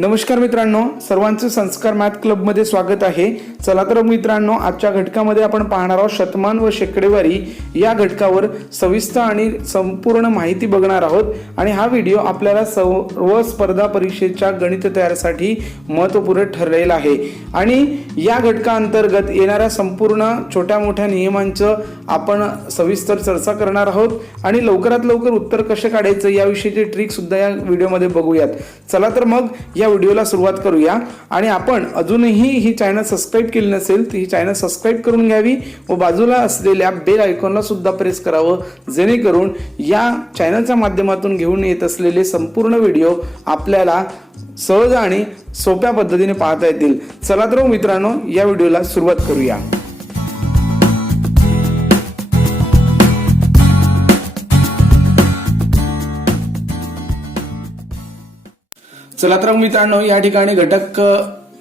नमस्कार मित्रांनो सर्वांचं संस्कार मॅथ क्लबमध्ये स्वागत आहे. चला तर मित्रांनो आजच्या घटकामध्ये आपण पाहणार आहोत शतमान व शेकडेवारी या घटकावर सविस्तर आणि संपूर्ण माहिती बघणार आहोत. आणि हा व्हिडिओ आपल्याला सर्व स्पर्धा परीक्षेच्या गणित तयारीसाठी महत्त्वपूर्ण ठरलेला आहे. आणि या घटकाअंतर्गत येणाऱ्या संपूर्ण छोट्या मोठ्या नियमांचं आपण सविस्तर चर्चा करणार आहोत. आणि लवकरात लवकर उत्तर कसे काढायचं याविषयीचे ट्रिकसुद्धा या व्हिडिओमध्ये बघूयात. चला तर मग या व्हिडिओला सुरुवात करूया. आणि आपण अजूनही ही चॅनल सबस्क्राईब केली नसेल तर ही चॅनल सबस्क्राईब करून घ्यावी व बाजूला असलेल्या बेल आयकॉनला सुद्धा प्रेस करावं जेणेकरून या चॅनलच्या माध्यमातून घेऊन येत असलेले संपूर्ण व्हिडिओ आपल्याला सहज आणि सोप्या पद्धतीने पाहता येतील. चला तर हो मित्रांनो या व्हिडिओला सुरुवात करूया. चला तर मित्रांनो या ठिकाणी घटक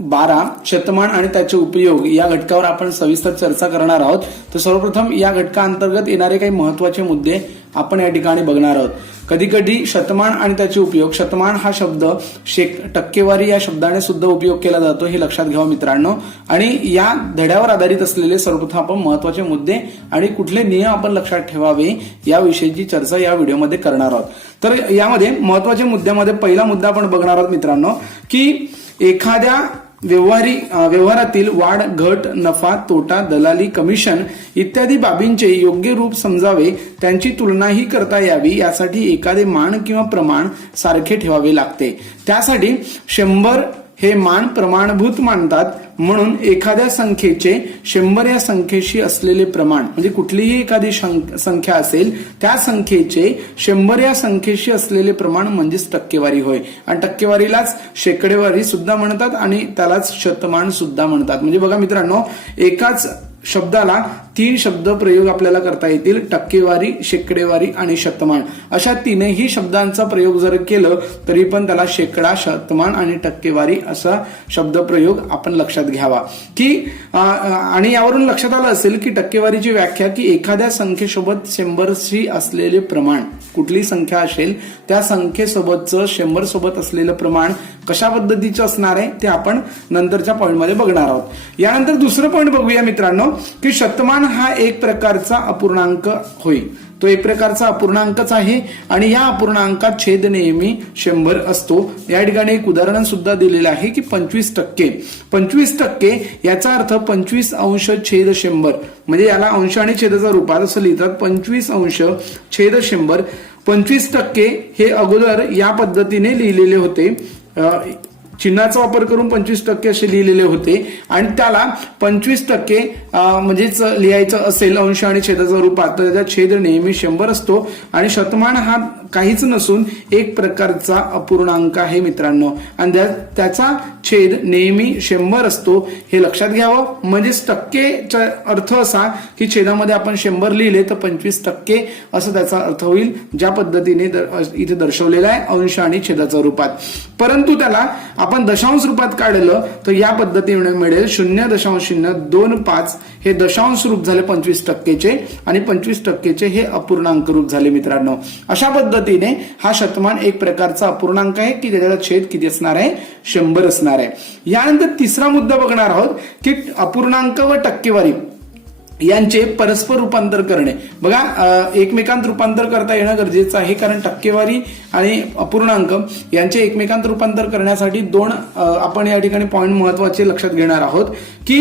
बारा शतमान आणि त्याचे उपयोग या घटकावर आपण सविस्तर चर्चा करणार आहोत. तर सर्वप्रथम या घटकाअंतर्गत येणारे काही महत्त्वाचे मुद्दे आपण या ठिकाणी बघणार आहोत. कधी कधी शतमान आणि त्याचे उपयोग शतमान हा शब्द शेक टक्केवारी या शब्दाने सुद्धा उपयोग केला जातो हे लक्षात घ्यावं मित्रांनो. आणि या धड्यावर आधारित असलेले सर्वप्रथम आपण महत्त्वाचे मुद्दे आणि कुठले नियम आपण लक्षात ठेवावे याविषयीची चर्चा या व्हिडिओमध्ये करणार आहोत. तर यामध्ये महत्त्वाच्या मुद्द्यामध्ये पहिला मुद्दा आपण बघणार आहोत मित्रांनो की एखाद्या व्यवहारी व्यवहारातील वाढ घट नफा तोटा दलाली कमिशन इत्यादी बाबींचे योग्य रूप समजावे त्यांची तुलनाही करता यावी यासाठी एखादे मान किंवा प्रमाण सारखे ठेवावे लागते. त्यासाठी शंभर हे मान प्रमाणभूत मानतात म्हणून एखाद्या संख्येचे शंभर या संख्येशी असलेले प्रमाण म्हणजे कुठलीही एखादी संख्या असेल त्या संख्येचे शंभर या संख्येशी असलेले प्रमाण म्हणजेच टक्केवारी होय. आणि टक्केवारीलाच शेकडेवारी सुद्धा म्हणतात आणि त्यालाच शतमान सुद्धा म्हणतात. म्हणजे बघा मित्रांनो एकाच शब्दाला तीन शब्द प्रयोग आपल्याला करता येतील. टक्केवारी शेकडेवारी आणि शतमान. अशा तीनही शब्दांचा प्रयोग जर केलं तरी पण त्याला शेकडा शतमान आणि टक्केवारी असा शब्द प्रयोग आपण लक्षात घ्यावा. की आणि यावरून लक्षात आलं असेल की टक्केवारीची व्याख्या की एखाद्या संख्येसोबत शंभरशी असलेले प्रमाण कुठली संख्या असेल त्या संख्येसोबतचं शंभर सोबत असलेलं प्रमाण कशा पद्धतीचं असणार आहे ते आपण नंतरच्या पॉईंटमध्ये बघणार आहोत. यानंतर दुसरं पॉईंट बघूया मित्रांनो की शतमान हा एक प्रकारचा अपूर्णांक होय. तो एक प्रकारचा अपूर्णांकच आहे आणि या अपूर्णांकात छेद नेहमी शंभर असतो. या ठिकाणी एक उदाहरण सुद्धा दिलेलं आहे की पंचवीस टक्के. पंचवीस टक्के याचा अर्थ पंचवीस अंश छेद शंभर. म्हणजे याला अंश आणि छेदाचा रूपात असं लिहितात. पंचवीस अंश छेद शंभर. पंचवीस टक्के हे अगोदर या पद्धतीने लिहिलेले होते. चिन्हाचा वापर करून पंचवीस टक्के असे लिहिलेले होते. आणि त्याला पंचवीस टक्के म्हणजेच लिहायचं असेल अंश आणि छेदाचा रूपात तर त्याचा छेद नेहमी शंभर असतो. आणि शतमान हा काहीच नसून एक प्रकारचा अपूर्णांक आहे मित्रांनो. आणि त्याचा छेद नेहमी शंभर असतो. हे लक्षात घ्यावं. म्हणजेच टक्केचा अर्थ असा की छेदामध्ये आपण शंभर लिहिले तर पंचवीस टक्के असं त्याचा अर्थ होईल ज्या पद्धतीने इथे दर्शवलेला आहे अंश आणि छेदाच्या रूपात. परंतु त्याला आपण दशांश रूपात काढलं तर या पद्धतीने मिळेल शून्य दशांश शून्य दोन पाच. हे दशांश रूप झाले पंचवीस टक्केचे आणि पंचवीस टक्केचे हे अपूर्णांक रूप झाले मित्रांनो. अशा पद्धतीने हा शतमान एक प्रकारचा अपूर्णांक आहे की त्याचा छेद किती असणार आहे? शंभर असणार आहे. यानंतर तिसरा मुद्दा बघणार आहोत की अपूर्णांक व टक्केवारी. यांचे परस्पर रूपांतर करणे. बघा एकमेकांत रूपांतर करता येणं गरजेचं आहे कारण टक्केवारी आणि अपूर्णांक यांचे एकमेकांत रूपांतर करण्यासाठी दोन आपण या ठिकाणी पॉईंट महत्त्वाचे लक्षात घेणार आहोत की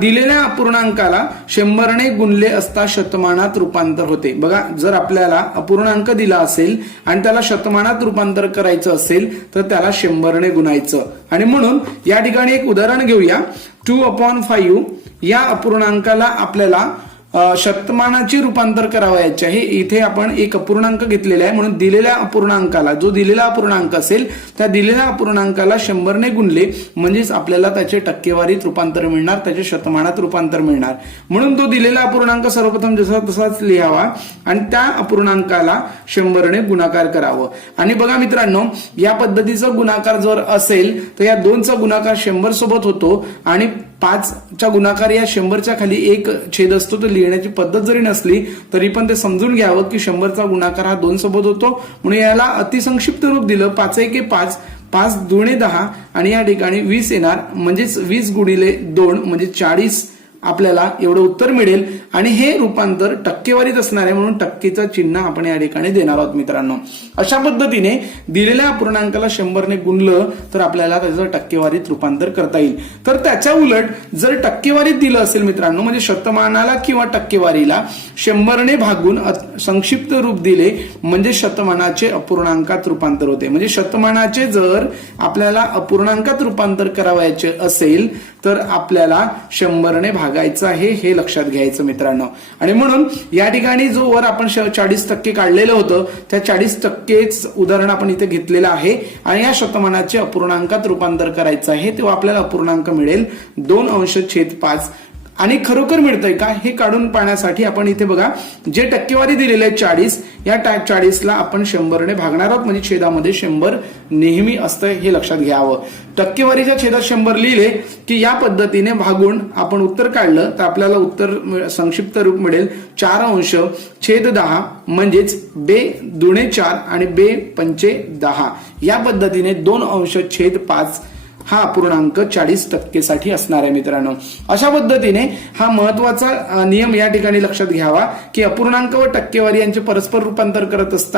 दिलेल्या अपूर्णांकाला शंभरने गुणले असता शतमानात रूपांतर होते. बघा जर आपल्याला अपूर्णांक दिला असेल आणि त्याला शतमानात रूपांतर करायचं असेल तर त्याला शंभरने गुणायचं. आणि म्हणून या ठिकाणी एक उदाहरण घेऊया. टू अपॉन फाईव्ह या अपूर्णांकाला आपल्याला शतमानाची रूपांतर करावयाचे आहे इथे आपण एक अपूर्णांक घेतलेला आहे. म्हणून दिलेल्या अपूर्णांकाला जो दिलेला अपूर्णांक असेल त्या दिलेल्या अपूर्णांकाला शंभरने गुणले म्हणजेच आपल्याला त्याचे टक्केवारीत रूपांतर मिळणार त्याचे शतमानात रूपांतर मिळणार. म्हणून तो दिलेला अपूर्णांक सर्वप्रथम जसा तसाच लिहावा आणि त्या अपूर्णांकाला शंभरने गुणाकार करावं. आणि बघा मित्रांनो या पद्धतीचा गुणाकार जर असेल तर या दोनचा गुणाकार शंभर सोबत होतो आणि पाचचा गुणाकार या शंभरच्या खाली एक छेद असतो तो लिहिण्याची पद्धत जरी नसली तरी पण ते समजून घ्यावं की शंभरचा गुणाकार हा दोन सोबत होतो. म्हणून याला अतिसंक्षिप्त रूप दिलं पाच एके पाच पाच दुणे दहा आणि या ठिकाणी वीस येणार म्हणजेच वीस गुणिले दोन म्हणजे चाळीस. आपल्याला एवढं उत्तर मिळेल आणि हे रूपांतर टक्केवारीत असणार आहे म्हणून टक्केचं चिन्ह आपण या ठिकाणी देणार आहोत मित्रांनो. अशा पद्धतीने दिलेल्या अपूर्णांकाला शंभरने गुणलं तर आपल्याला त्याचं टक्केवारीत रूपांतर करता येईल. तर त्याच्या उलट जर टक्केवारीत दिलं असेल मित्रांनो म्हणजे शतमानाला किंवा टक्केवारीला शंभरने भागून संक्षिप्त रूप दिले म्हणजे शतमानाचे अपूर्णांकात रूपांतर होते. म्हणजे शतमानाचे जर आपल्याला अपूर्णांकात रूपांतर करावायचे असेल तर आपल्याला शंभरने भागायचं आहे हे लक्षात घ्यायचं मित्रांनो. आणि म्हणून या ठिकाणी जो वर आपण चाळीस टक्के काढलेलं होतं त्या चाळीस टक्केच उदाहरण आपण इथे घेतलेलं आहे आणि या शतमानाचे अपूर्णांकात रूपांतर करायचं आहे तेव्हा आपल्याला अपूर्णांक मिळेल. दोन अंश छेद पाच. आणि खरोखर मिळतंय का हे काढून पाहण्यासाठी आपण इथे बघा जे टक्केवारी दिलेली आहे चाळीस या चाळीसला आपण शंभरने भागणार आहोत. म्हणजे छेदामध्ये शंभर नेहमी असतं हे लक्षात घ्यावं. टक्केवारीच्या छेदात शंभर लिहिले की या पद्धतीने भागून आपण उत्तर काढलं तर आपल्याला उत्तर संक्षिप्त रूप मिळेल. चार अंश छेद दहा म्हणजेच बे दुणे चार आणि बे पंचे दहा. या पद्धतीने दोन अंश छेद पाच हा अपूर्णांक चाळीस टक्केसाठी असणार आहे मित्रांनो. अशा पद्धतीने हा महत्त्वाचा नियम या ठिकाणी लक्षात घ्यावा की अपूर्णांक व टक्केवारी यांचे परस्पर रूपांतर करत असताना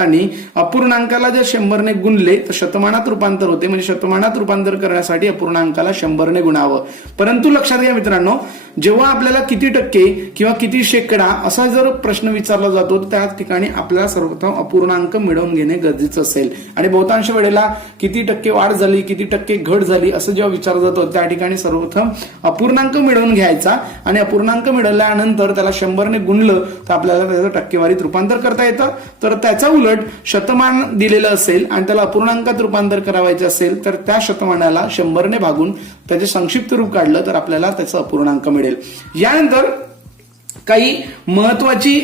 अपूर्णांकाला जर शंभरने गुणले तर शतमानात रूपांतर होते. म्हणजे शतमानात रूपांतर करण्यासाठी अपूर्णांकाला शंभरने गुणावं. परंतु लक्षात घ्या मित्रांनो जेव्हा आपल्याला किती टक्के किंवा किती शेकडा असा जर प्रश्न विचारला जातो त्या ठिकाणी आपल्याला सर्वप्रथम अपूर्णांक मिळवून घेणे गरजेचं असेल. आणि बहुतांश वेळेला किती टक्के वाढ झाली किती टक्के घट झाली असं जेव्हा विचारलं जातं त्या ठिकाणी सर्वप्रथम अपूर्णांक मिळवून घ्यायचा आणि अपूर्णांक मिळवल्यानंतर त्याला शंभरने गुणलं तर आपल्याला त्याचं टक्केवारीत रूपांतर करता येतं. तर त्याचा उलट शतमान दिलेलं असेल आणि त्याला अपूर्णांकात रूपांतर करावायचं असेल तर त्या शतमानाला शंभरने भागून त्याचे संक्षिप्त रूप काढलं तर आपल्याला त्याचा अपूर्णांक मिळेल. यानंतर काही महत्वाची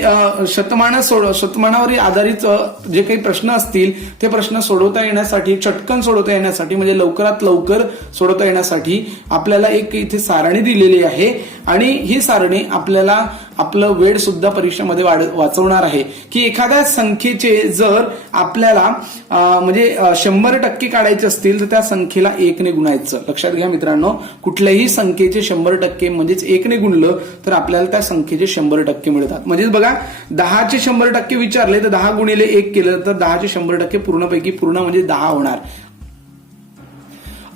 शतमानं सोड शतमानावर आधारित जे काही प्रश्न असतील ते प्रश्न सोडवता येण्यासाठी चटकन सोडवता येण्यासाठी म्हणजे लवकरात लवकर सोडवता येण्यासाठी आपल्याला एक इथे सारणी दिलेली आहे. आणि ही सारणी आपल्याला आपलं वेळ सुद्धा परीक्षेमध्ये वाढ वाचवणार आहे. की एखाद्या संख्येचे जर आपल्याला म्हणजे शंभर टक्के काढायचे असतील तर त्या संख्येला एकने गुणायचं. लक्षात घ्या मित्रांनो कुठल्याही संख्येचे शंभर टक्के म्हणजेच एकने गुणलं तर आपल्याला त्या संख्येचे शंभर टक्के मिळतात. म्हणजेच बघा दहाचे शंभर टक्के विचारले तर दहा गुणिले एक केलं तर दहाचे शंभर टक्के पूर्णपैकी पूर्ण म्हणजे दहा होणार.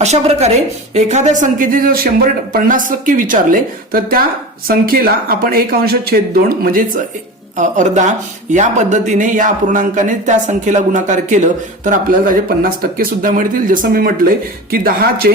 अशा प्रकारे एखाद्या संख्येचे जर शंभर पन्नास टक्के विचारले तर त्या संख्येला आपण एक अंश छेद दोन म्हणजेच अर्धा या पद्धतीने या अपूर्णांकाने त्या संख्येला गुणाकार केलं तर आपल्याला त्याचे पन्नास टक्के सुद्धा मिळतील. जसं मी म्हटलंय की दहाचे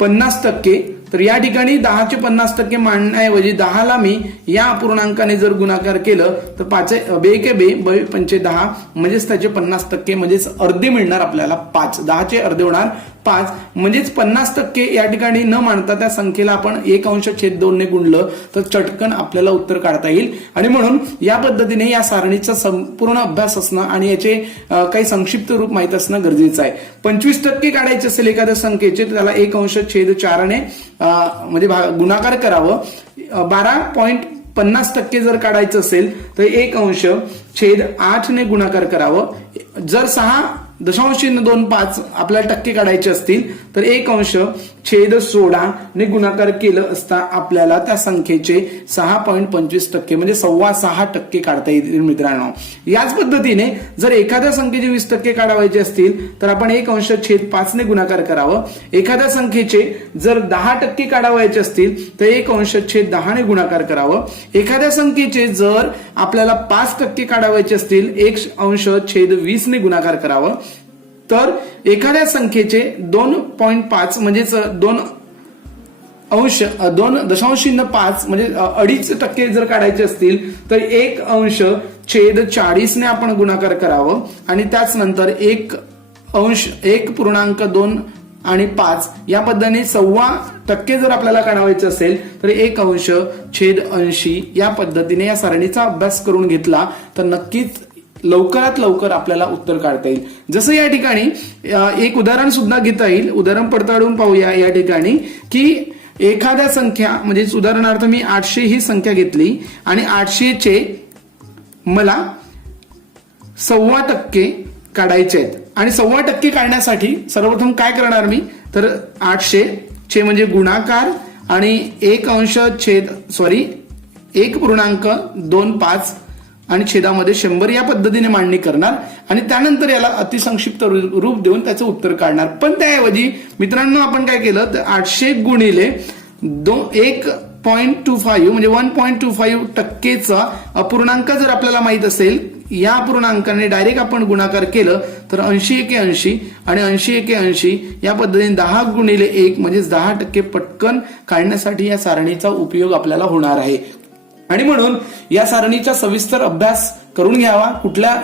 पन्नास टक्के तर या ठिकाणी दहाचे पन्नास टक्के मांडण्याऐवजी दहाला मी या अपूर्णांकाने जर गुणाकार केलं तर पाच बे के बे बे पंचे दहा म्हणजेच त्याचे पन्नास टक्के म्हणजेच अर्धे मिळणार आपल्याला पाच. दहाचे अर्धे होणार पाच. म्हणजेच पन्नास टक्के या ठिकाणी न मांडता त्या संख्येला आपण एक अंश छेद दोनने गुणलं तर चटकन आपल्याला उत्तर काढता येईल. आणि म्हणून या पद्धतीने या सारणीचा संपूर्ण अभ्यास असणं आणि याचे काही संक्षिप्त रूप माहीत असणं गरजेचं आहे. पंचवीस टक्के काढायचे असेल एखाद्या संख्येचे तर त्याला एक अंश छेद चारने म्हणजे गुणाकार करावं. बारा पॉईंट पन्नास टक्के जर काढायचं असेल तर एक अंश छेद आठने गुणाकार करावं. जर सहा दशांश चिन्ह दोन पाच आपल्याला टक्के काढायचे असतील तर एक अंश छेद सोळा ने गुणाकार केलं असता आपल्याला त्या संख्येचे सहा पॉईंट पंचवीस टक्के म्हणजे सव्वा सहा टक्के काढता येतील मित्रांनो. याच पद्धतीने जर एखाद्या संख्येचे वीस टक्के काढावायचे असतील तर आपण एक अंश छेद पाचने गुणाकार करावं. एखाद्या संख्येचे जर दहा टक्के काढावायचे असतील तर एक अंश छेद दहाने गुणाकार करावं. एखाद्या संख्येचे जर आपल्याला पाच टक्के काढावायचे असतील एक अंश छेद वीसने गुणाकार करावं. तर एखाद्या संख्येचे दोन पॉईंट पाच म्हणजेच दोन अंश दोन दशांश चिन्ह पाच म्हणजे अडीच टक्के जर काढायचे असतील तर एक अंश छेद चाळीसने आपण गुणाकार करावं. आणि त्याच नंतर एक अंश एक पूर्णांक दोन आणि पाच या पद्धतीने सव्वा टक्के जर आपल्याला काढावायचे असेल तर एक अंश छेद ऐंशी या पद्धतीने या सारणीचा अभ्यास करून घेतला तर नक्कीच लवकरात लवकर आपल्याला उत्तर काढता येईल. जसं या ठिकाणी एक उदाहरण सुद्धा घेता येईल. उदाहरण पडताळून पाहूया या ठिकाणी की एखाद्या संख्या म्हणजे उदाहरणार्थ मी आठशे ही संख्या घेतली आणि आठशेचे मला सव्वा टक्के काढायचे आहेत. आणि सव्वा टक्के काढण्यासाठी सर्वप्रथम काय करणार मी? तर आठशे चे म्हणजे गुणाकार आणि एक अंश छेद सॉरी एक पूर्णांक दोन पाच आणि छेदामध्ये शंभर या पद्धतीने मांडणी करणार आणि त्यानंतर याला अतिसंक्षिप्त रूप देऊन त्याचं उत्तर काढणार. पण त्याऐवजी मित्रांनो आपण काय केलं? तर आठशे गुणिले दोन एक पॉईंट टू फाईव्ह म्हणजे वन पॉईंट टू फाईव्ह टक्केचा अपूर्णांक जर आपल्याला माहीत असेल या अपूर्णांकाने डायरेक्ट आपण गुणाकार केलं तर ऐंशी एके ऐंशी आणि ऐंशी एके ऐंशी या पद्धतीने दहा गुणिले एक म्हणजेच दहा टक्के पटकन काढण्यासाठी या सारणीचा उपयोग आपल्याला होणार आहे. आणि म्हणून या सारणीचा सविस्तर अभ्यास करून घ्यावा कुठल्या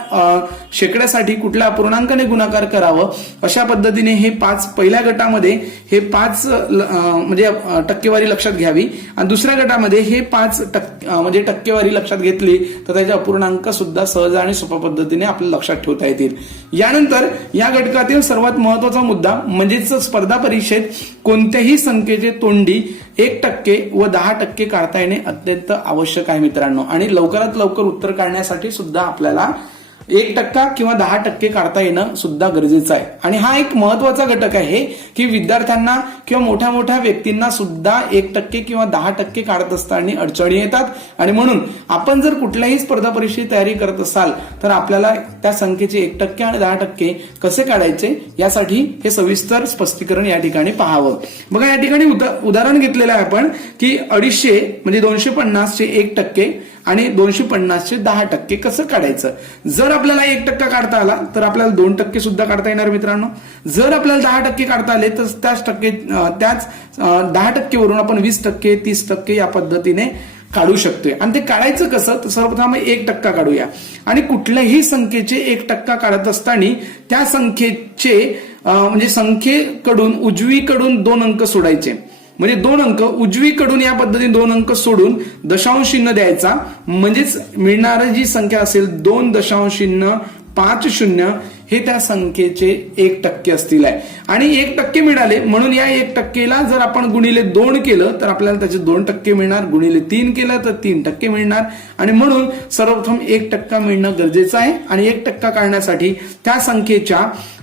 शेकड्यासाठी कुठल्या अपूर्णांकाने गुणाकार करावं अशा पद्धतीने हे पाच पहिल्या गटामध्ये हे पाच ल- म्हणजे टक्केवारी लक्षात घ्यावी. आणि दुसऱ्या गटामध्ये हे पाच टक्के म्हणजे टक्केवारी लक्षात घेतली तर त्याचे अपूर्णांक सुद्धा सहज आणि सोप्या पद्धतीने आपल्याला लक्षात ठेवता येतील. यानंतर या घटकातील सर्वात महत्त्वाचा मुद्दा म्हणजेच स्पर्धा परीक्षेत कोणत्याही संख्येचे तोंडी एक टक्के व दहा टक्के काढता येणे अत्यंत आवश्यक आहे मित्रांनो. आणि लवकरात लवकर उत्तर काढण्यासाठी सुद्धा आपल्याला एक टक्का किंवा दहा टक्के काढता येणं सुद्धा गरजेचं आहे. आणि हा एक महत्त्वाचा घटक आहे की विद्यार्थ्यांना किंवा मोठ्या मोठ्या व्यक्तींना सुद्धा एक टक्के किंवा दहा टक्के काढत असताना अडचणी येतात. आणि म्हणून आपण जर कुठल्याही स्पर्धा परीक्षेची तयारी करत असाल तर आपल्याला त्या संख्येचे एक टक्के आणि दहा टक्के कसे काढायचे यासाठी हे सविस्तर स्पष्टीकरण या ठिकाणी पाहावं. बघा या ठिकाणी उदाहरण घेतलेलं आहे आपण की अडीचशे म्हणजे दोनशे पन्नासचे एक टक्के आणि दोनशे पन्नासचे दहा टक्के कसं काढायचं? जर आपल्याला एक टक्का काढता आला तर आपल्याला दोन टक्के सुद्धा काढता येणार मित्रांनो. जर आपल्याला दहा टक्के काढता आले तर त्याच टक्के त्याच दहा टक्केवरून आपण वीस टक्के तीस टक्के या पद्धतीने काढू शकतोय. आणि ते काढायचं कसं? तर सर्वप्रथम एक टक्का काढूया. आणि कुठल्याही संख्येचे एक टक्का काढत असताना त्या संख्येचे म्हणजे संख्येकडून उजवीकडून दोन अंक सोडायचे. म्हणजे दोन अंक उजवीकडून या पद्धतीने दोन अंक सोडून दशांश चिन्ह द्यायचा. म्हणजेच मिळणारी जी संख्या असेल दोन दशांश चिन्ह पाच शून्य हे त्या संख्येचे एक टक्के असतील आहे. आणि एक टक्के मिळाले म्हणून या एक टक्केला जर आपण गुणिले दोन केलं तर आपल्याला त्याचे दोन टक्के मिळणार. गुणिले तीन केलं तर तीन टक्के मिळणार. आणि म्हणून सर्वप्रथम एक टक्का मिळणं गरजेचं आहे. आणि एक टक्का काढण्यासाठी त्या संख्येच्या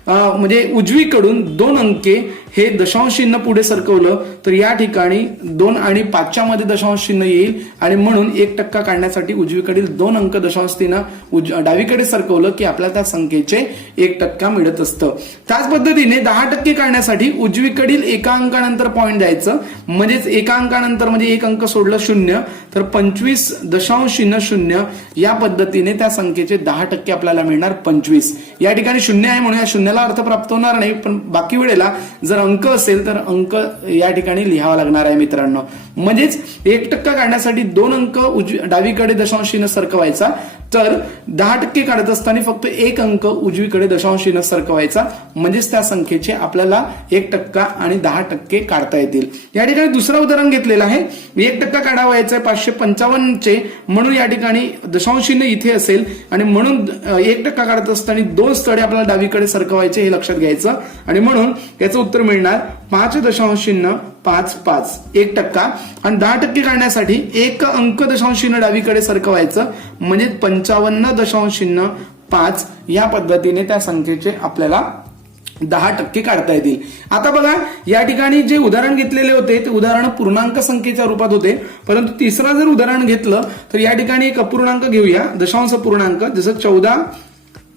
म्हणजे उजवीकडून दोन अंके हे दशांश चिन्ह पुढे सरकवलं तर या ठिकाणी दोन आणि पाचच्या मध्ये दशांश चिन्ह येईल आणि म्हणून एक टक्का काढण्यासाठी उजवीकडील दोन अंक दशांश चिन्ह उज- डावीकडे सरकवलं की आपल्याला त्या संख्येचे एक टक्का मिळत असतं. त्याच पद्धतीने दहा टक्के काढण्यासाठी उजवीकडील एका अंकानंतर पॉईंट द्यायचं. म्हणजेच एका अंकानंतर म्हणजे एक अंक सोडलं शून्य तर पंचवीस दशांश चिन्ह शून्य या पद्धतीने त्या संख्येचे दहा टक्के आपल्याला मिळणार पंचवीस. या ठिकाणी शून्य आहे म्हणून या शून्याला अर्थ प्राप्त होणार नाही पण बाकी वेळेला जर अंक असेल तर अंक या ठिकाणी लिहावा लागणार आहे मित्रांनो. म्हणजेच एक टक्का काढण्यासाठी दोन अंक उजवी डावीकडे दशांशीनं सरकवायचा. तर दहा टक्के काढत असताना फक्त एक अंक उजवीकडे दशांश चिन्ह सरकवायचा. म्हणजेच त्या संख्येचे आपल्याला एक टक्का आणि दहा टक्के काढता येतील. या ठिकाणी दुसरं उदाहरण घेतलेलं आहे. एक टक्का काढावायचं आहे पाचशे पंचावन्नचे म्हणून या ठिकाणी दशांश चिन्ह इथे असेल. आणि म्हणून एक टक्का काढत असताना दोन स्थळे आपल्याला डावीकडे सरकवायचे हे लक्षात घ्यायचं. आणि म्हणून याचं उत्तर मिळणार पाच दशांश चिन्ह पाच पाच एक टक्का. आणि दहा टक्के काढण्यासाठी एक अंक दशांश चिन्ह डावीकडे सरकवायचं. म्हणजे पंचावन्न दशांश चिन्ह पाच या पद्धतीने त्या संख्येचे आपल्याला दहा टक्के काढता येतील. आता बघा या ठिकाणी जे उदाहरण घेतलेले होते ते उदाहरण पूर्णांक संख्येच्या रूपात होते. परंतु तिसरा जर उदाहरण घेतलं तर या ठिकाणी एक अपूर्णांक घेऊया. दशांश पूर्णांक जसं चौदा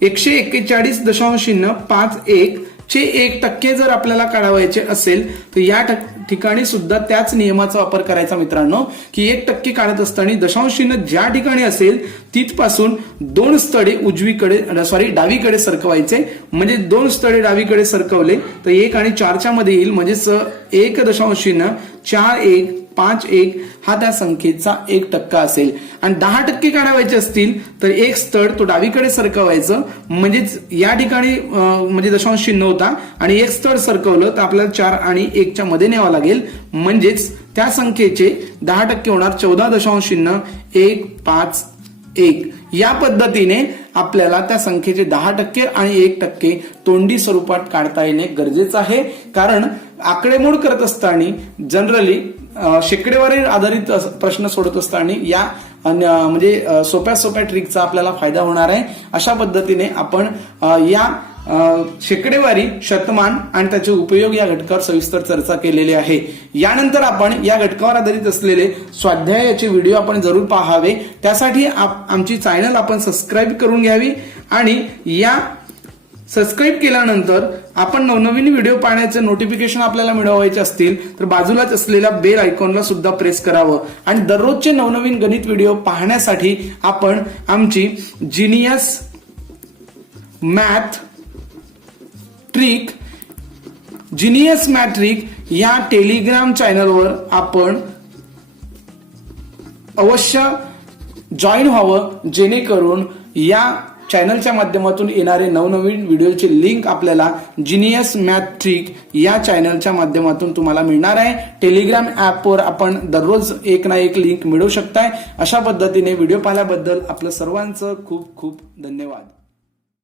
एकशे एक्केचाळीस दशांश शून्य पाच एक चे एक टक्के जर आपल्याला काढावायचे असेल तर या टक्के ठिकाणी सुद्धा त्याच नियमाचा वापर करायचा मित्रांनो की एक टक्के काढत असताना दशांश चिन्ह ज्या ठिकाणी असेल तिथपासून दोन स्थळे उजवीकडे सॉरी डावीकडे सरकवायचे. म्हणजे दोन स्थळे डावीकडे सरकवले तर एक आणि चारच्या मध्ये येईल. म्हणजेच एक दशांश चिन्ह चार एक पाच एक हा त्या संख्येचा एक टक्का असेल. आणि दहा टक्के काढावायचे असतील तर एक स्थळ तो डावीकडे सरकवायचं. म्हणजेच या ठिकाणी म्हणजे दशांश चिन्ह होता. आणि एक स्थळ सरकवलं तर आपल्याला चार आणि एकच्या मध्ये न्यावं लागेल. म्हणजेच त्या संख्येचे दहा टक्के होणार चौदा दशांश चिन्ह एक पाच एक. या पद्धतीने आपल्याला त्या संख्येचे दहा टक्के आणि एक टक्के तोंडी स्वरूपात काढता येणे गरजेचं आहे. कारण आकडेमोड करत असताना जनरली शेकडेवारी आधारित प्रश्न सोडत असताना या म्हणजे सोप्या सोप्या ट्रिकचा आपल्याला फायदा होणार आहे. अशा पद्धतीने आपण या शेकडेवारी शतमान आणि त्याचे उपयोग या घटकावर सविस्तर चर्चा केलेली आहे. यानंतर आपण या घटकावर आधारित असलेले स्वाध्यायाचे व्हिडिओ आपण जरूर पाहावे. त्यासाठी आप- आमची चॅनल आपण सबस्क्राईब करून घ्यावी आणि या सबस्क्राईब केल्यानंतर आपण नवनवीन व्हिडिओ पाहण्याचे नोटिफिकेशन आपल्याला मिळवायचे असतील तर बाजूलाच असलेल्या बेल आयकॉनला सुद्धा प्रेस करावं. आणि दररोजचे नवनवीन गणित व्हिडिओ पाहण्यासाठी आपण आमची genius math trick genius math trick या टेलिग्राम चॅनलवर आपण अवश्य जॉईन व्हावं जेणेकरून या चॅनलच्या माध्यमातून येणारे नवनवीन व्हिडिओचे लिंक आपल्याला जिनियस मॅथ ट्रिक या चॅनलच्या माध्यमातून तुम्हाला मिळणार आहे. टेलिग्राम ॲपवर आपण दररोज एक ना एक लिंक मिळवू शकताय. अशा पद्धतीने व्हिडिओ पाहिल्याबद्दल आपलं सर्वांचं खूप खूप धन्यवाद.